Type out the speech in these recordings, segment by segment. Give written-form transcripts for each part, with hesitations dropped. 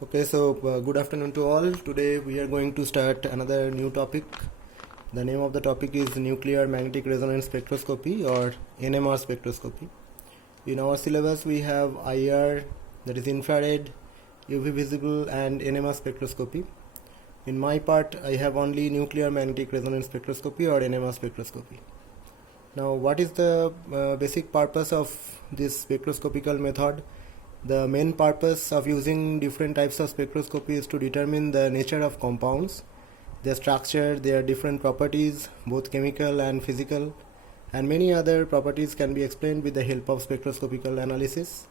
Okay, so good afternoon to all. Today we are going to start another new topic. The name of the topic is Nuclear Magnetic Resonance Spectroscopy or NMR spectroscopy. In our syllabus we have IR, that is infrared, UV visible and NMR spectroscopy. In my part I have only Nuclear Magnetic Resonance Spectroscopy or NMR spectroscopy. Now what is the basic purpose of this spectroscopical method? The main purpose of using different types of spectroscopy is to determine the nature of compounds, their structure, their different properties, both chemical and physical, and many other properties can be explained with the help of spectroscopical analysis.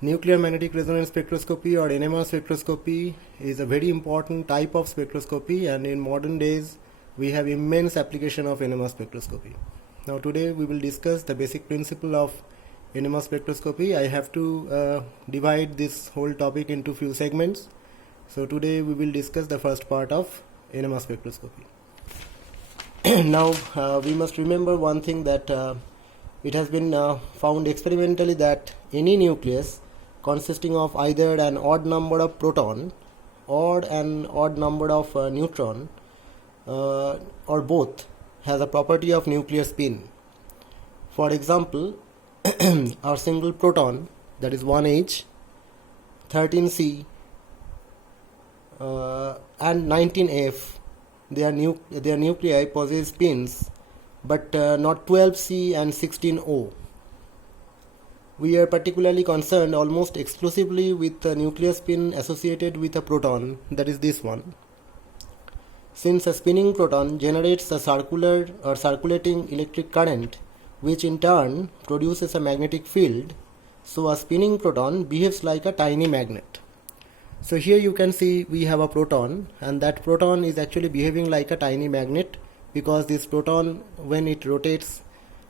Nuclear magnetic resonance spectroscopy or NMR spectroscopy is a very important type of spectroscopy, and in modern days we have immense application of NMR spectroscopy. Now today we will discuss the basic principle of NMR spectroscopy. I have to divide this whole topic into few segments. So today we will discuss the first part of NMR spectroscopy. Now we must remember one thing, that it has been found experimentally that any nucleus consisting of either an odd number of proton or an odd number of neutron or both has a property of nuclear spin. For example, our single proton, that is 1H, 13C and 19F, their nuclei possess spins, but not 12C and 16O. We are particularly concerned almost exclusively with the nuclear spin associated with a proton, that is this one. Since a spinning proton generates a circular or circulating electric current, which in turn produces a magnetic field, so a spinning proton behaves like a tiny magnet. So here you can see we have a proton, and that proton is actually behaving like a tiny magnet, because this proton, when it rotates,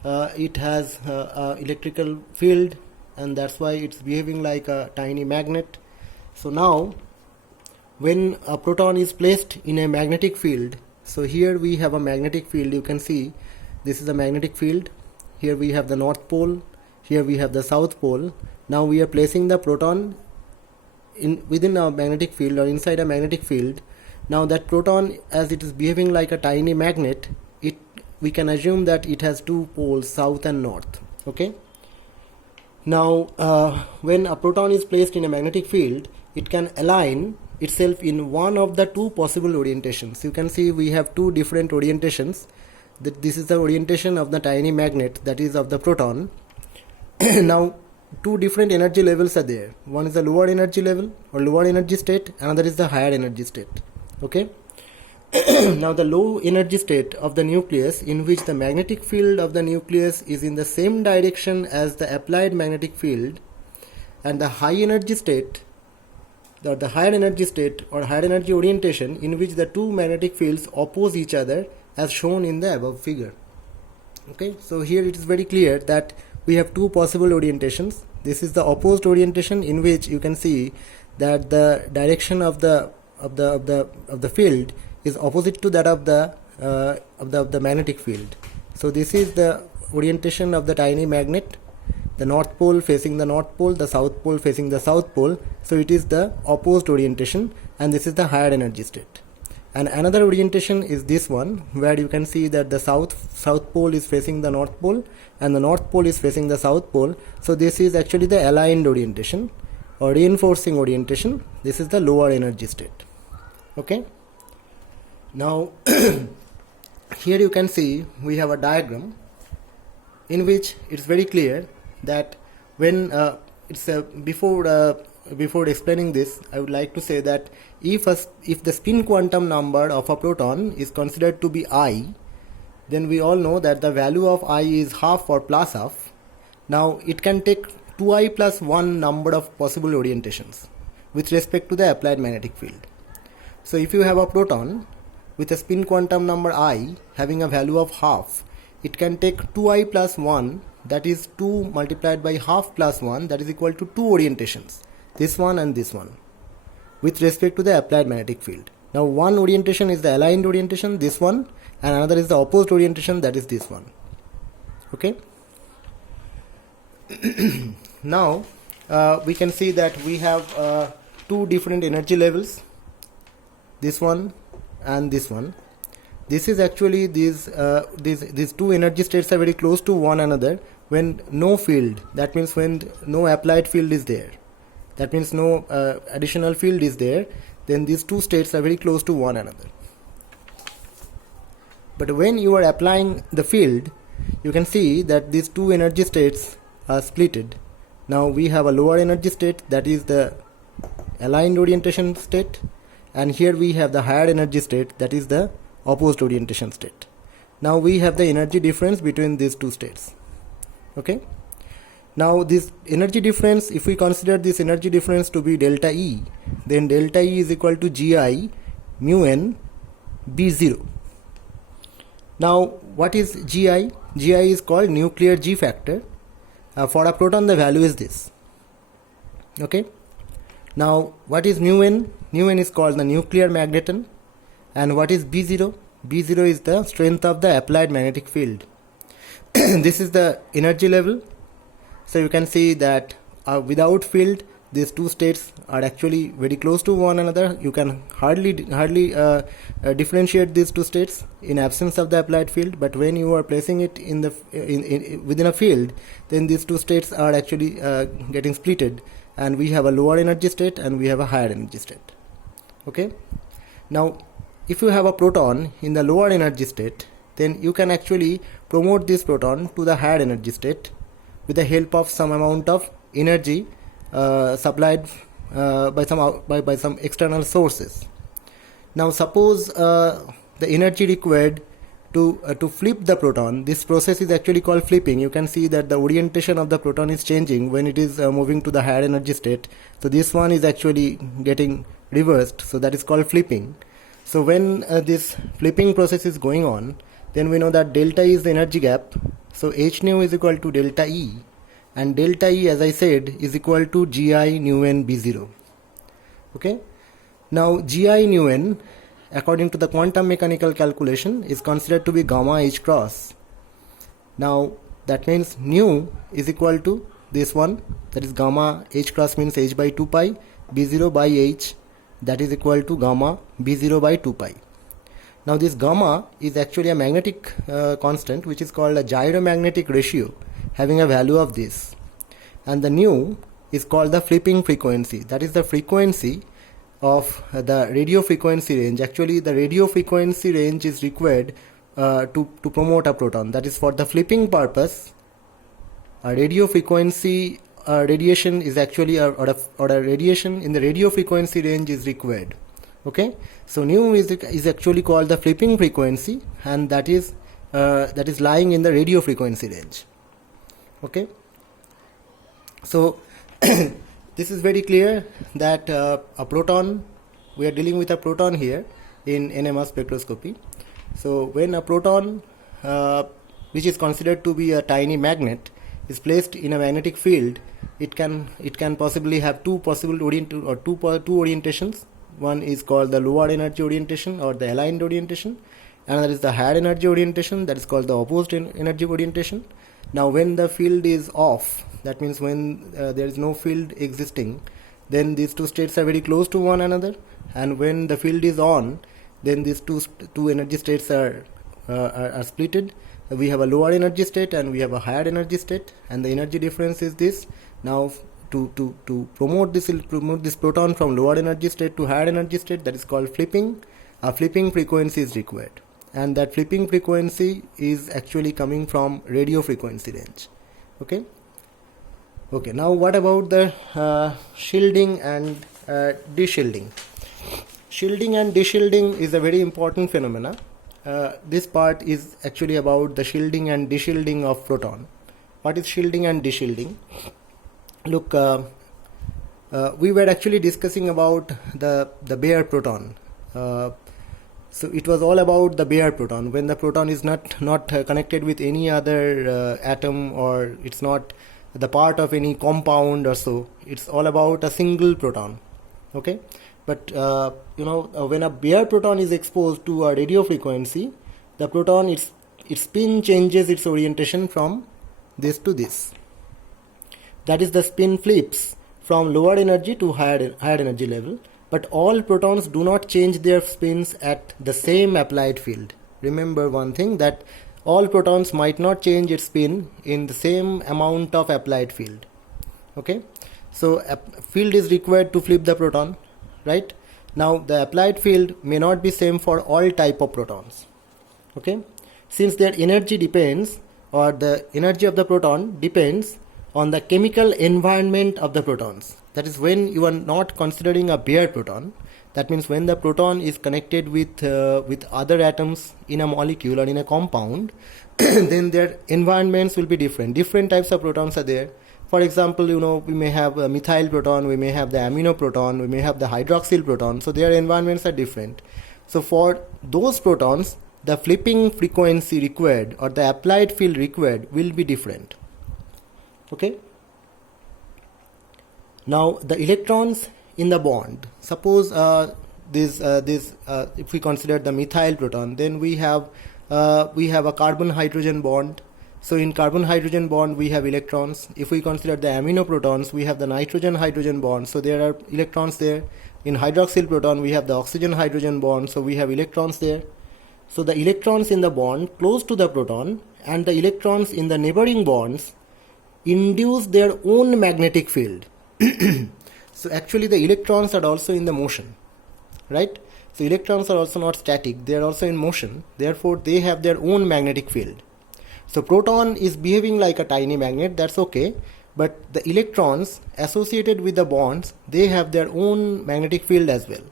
it has a electrical field, and that's why it's behaving like a tiny magnet. So now when a proton is placed in a magnetic field, so here we have a magnetic field, you can see this is a magnetic field. Here we have the North Pole, here we have the South Pole. Now we are placing the proton within a magnetic field or inside a magnetic field. Now that proton, as it is behaving like a tiny magnet, we can assume that it has two poles, south and north. Okay. Now when a proton is placed in a magnetic field, it can align itself in one of the two possible orientations. You can see we have two different orientations. This is the orientation of the tiny magnet, that is of the proton. Now two different energy levels are there. One is the lower energy level or lower energy state, another is the higher energy state. Okay. Now the low energy state of the nucleus, in which the magnetic field of the nucleus is in the same direction as the applied magnetic field, and the high energy state or the higher energy state or higher energy orientation, in which the two magnetic fields oppose each other, as shown in the above figure. Okay, so here it is very clear that we have two possible orientations. This is the opposed orientation, in which you can see that the direction of the field is opposite to that of the magnetic field. So this is the orientation of the tiny magnet, the North Pole facing the North Pole, the South Pole facing the South Pole. So it is the opposed orientation, and this is the higher energy state. And another orientation is this one, where you can see that the south pole is facing the North Pole and the North Pole is facing the South Pole. So this is actually the aligned orientation or reinforcing orientation. This is the lower energy state. Okay. Now here you can see we have a diagram in which it's very clear that when before explaining this, I would like to say that if the spin quantum number of a proton is considered to be I, then we all know that the value of I is half or plus half. Now it can take 2I plus 1 number of possible orientations with respect to the applied magnetic field. So if you have a proton with a spin quantum number I having a value of half, it can take 2I plus 1, that is 2 multiplied by half plus 1, that is equal to 2 orientations, this one and this one, with respect to the applied magnetic field. Now one orientation is the aligned orientation, this one, and another is the opposed orientation, that is this one. Okay. Now we can see that we have two different energy levels, this one and this one. This is actually these two energy states are very close to one another when no field, that means when no applied field is there, that means no additional field is there, then these two states are very close to one another. But when you are applying the field, you can see that these two energy states are splitted. Now we have a lower energy state, that is the aligned orientation state, and here we have the higher energy state, that is the opposed orientation state. Now we have the energy difference between these two states. Okay. Now this energy difference, if we consider this energy difference to be delta E, then delta E is equal to Gi mu n B0. Now what is Gi? Gi is called nuclear G factor. For a proton the value is this. Okay. Now what is mu n? Mu n is called the nuclear magneton. And what is B0? B0 is the strength of the applied magnetic field. This is the energy level. So you can see that without field, these two states are actually very close to one another. You can hardly differentiate these two states in absence of the applied field. But when you are placing it in the within a field, then these two states are actually getting splitted, and we have a lower energy state and we have a higher energy state. Okay. Now, if you have a proton in the lower energy state, then you can actually promote this proton to the higher energy state with the help of some amount of energy supplied by some external sources. Now suppose the energy required to flip the proton, this process is actually called flipping. You can see that the orientation of the proton is changing when it is moving to the higher energy state. So this one is actually getting reversed, so that is called flipping. So when this flipping process is going on, then we know that delta E is the energy gap. So H nu is equal to delta E, and delta E, as I said, is equal to Gi nu n B0. Okay. Now Gi nu n, according to the quantum mechanical calculation, is considered to be gamma H cross. Now that means nu is equal to this one, that is gamma H cross means H by 2 pi, B0 by H, that is equal to gamma B0 by 2 pi. Now this gamma is actually a magnetic constant which is called a gyromagnetic ratio, having a value of this, and the nu is called the flipping frequency, that is the frequency of the radio frequency range. Actually the radio frequency range is required to promote a proton, that is for the flipping purpose. A radio frequency radiation is actually or a radiation in the radio frequency range is required. Okay, so nu is actually called the flipping frequency, and that is lying in the radio frequency range. Okay, so this is very clear that a proton, we are dealing with a proton here in NMR spectroscopy. So when a proton which is considered to be a tiny magnet is placed in a magnetic field, it can possibly have two possible two orientations. One is called the lower energy orientation or the aligned orientation, another is the higher energy orientation, that is called the opposed energy orientation. Now when the field is off, that means when there is no field existing, then these two states are very close to one another, and when the field is on, then these two energy states are splitted. We have a lower energy state and we have a higher energy state, and the energy difference is this. Now to promote this proton from lower energy state to higher energy state, that is called flipping. A flipping frequency is required, and that flipping frequency is actually coming from radio frequency range. Okay. Now what about the shielding and deshielding? Shielding and deshielding is a very important phenomena. This part is actually about the shielding and deshielding of proton. What is shielding and deshielding? Look, we were actually discussing about the bare proton. So it was all about the bare proton, when the proton is not connected with any other atom, or it's not the part of any compound or so. It's all about a single proton. Okay, but when a bare proton is exposed to a radio frequency, the proton, its spin changes its orientation from this to this. That is, the spin flips from lower energy to higher energy level, but all protons do not change their spins at the same applied field. Remember one thing, that all protons might not change its spin in the same amount of applied field. Okay, so a field is required to flip the proton, right? Now the applied field may not be same for all type of protons. Okay, since their energy depends, or the energy of the proton depends on the chemical environment of the protons. That is, when you are not considering a bare proton, that means when the proton is connected with other atoms in a molecule or in a compound, then their environments will be different. Different types of protons are there. For example, we may have a methyl proton, we may have the amino proton, we may have the hydroxyl proton. So their environments are different. So for those protons, the flipping frequency required or the applied field required will be different. Okay. Now the electrons in the bond. Suppose if we consider the methyl proton, then we have a carbon-hydrogen bond. So in carbon-hydrogen bond we have electrons. If we consider the amino protons, we have the nitrogen-hydrogen bond. So there are electrons there. In hydroxyl proton we have the oxygen-hydrogen bond. So we have electrons there. So the electrons in the bond close to the proton and the electrons in the neighboring bonds induce their own magnetic field. So actually the electrons are also in the motion, right? So electrons are also not static, they are also in motion. Therefore they have their own magnetic field. So proton is behaving like a tiny magnet, that's okay, but the electrons associated with the bonds, they have their own magnetic field as well.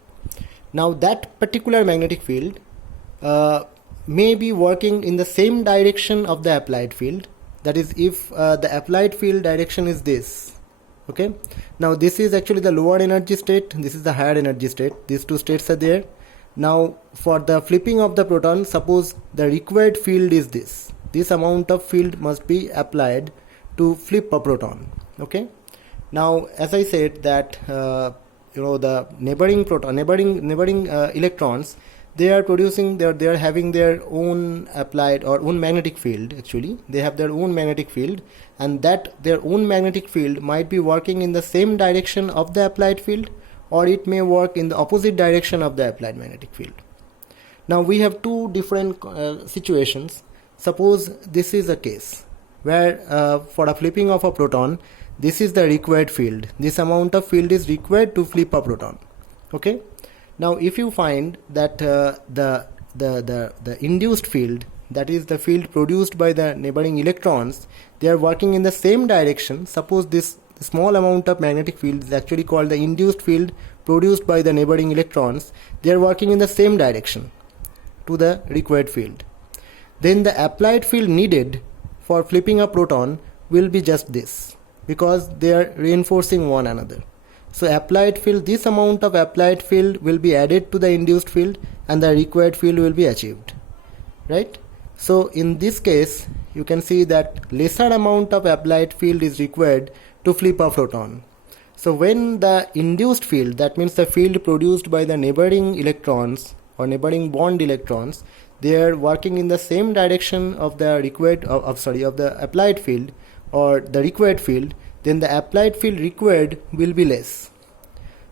Now that particular magnetic field may be working in the same direction of the applied field. That is, if the applied field direction is this. Okay, now this is actually the lower energy state, this is the higher energy state. These two states are there. Now for the flipping of the proton, suppose the required field is this amount of field must be applied to flip a proton. Okay, now as I said that the neighboring electrons, they are producing they are having their own applied or own magnetic field. Actually they have their own magnetic field, and that their own magnetic field might be working in the same direction of the applied field, or it may work in the opposite direction of the applied magnetic field. Now we have two different situations. Suppose this is a case where for a flipping of a proton, this is the required field. This amount of field is required to flip a proton. Okay. Now if you find that the induced field, that is the field produced by the neighboring electrons, they are working in the same direction. Suppose this small amount of magnetic field is actually called the induced field produced by the neighboring electrons. They are working in the same direction to the required field. Then the applied field needed for flipping a proton will be just this, because they are reinforcing one another. So applied field, this amount of applied field will be added to the induced field and the required field will be achieved, right? So in this case you can see that lesser amount of applied field is required to flip a proton. So when the induced field, that means the field produced by the neighboring electrons or neighboring bond electrons, they are working in the same direction of the required of the applied field or the required field, then the applied field required will be less.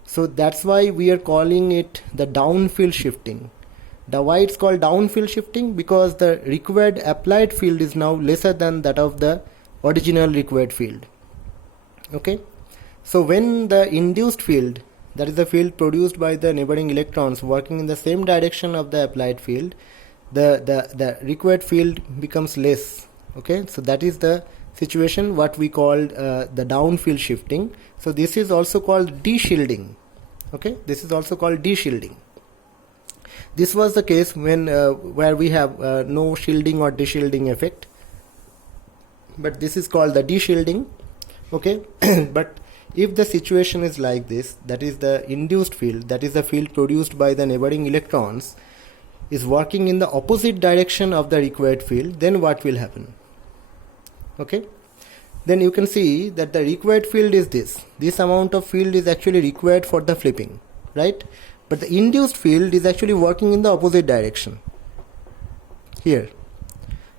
So that's why we are calling it the downfield shifting. Why it's called downfield shifting? Because the required applied field is now lesser than that of the original required field. Okay. So when the induced field, that is the field produced by the neighboring electrons working in the same direction of the applied field, the required field becomes less. Okay. So that is the situation what we called the downfield shifting. So this is also called deshielding. Okay, this is also called deshielding. This was the case when where we have no shielding or deshielding effect, but this is called the deshielding. Okay, but if the situation is like this, that is the induced field, that is the field produced by the neighboring electrons, is working in the opposite direction of the required field, then what will happen? Okay, then you can see that the required field is this amount of field is actually required for the flipping, right? But the induced field is actually working in the opposite direction here.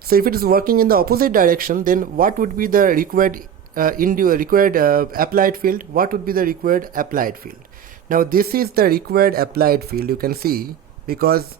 So if it is working in the opposite direction, then what would be the required applied field. What would be the required applied field? Now this is the required applied field, you can see, because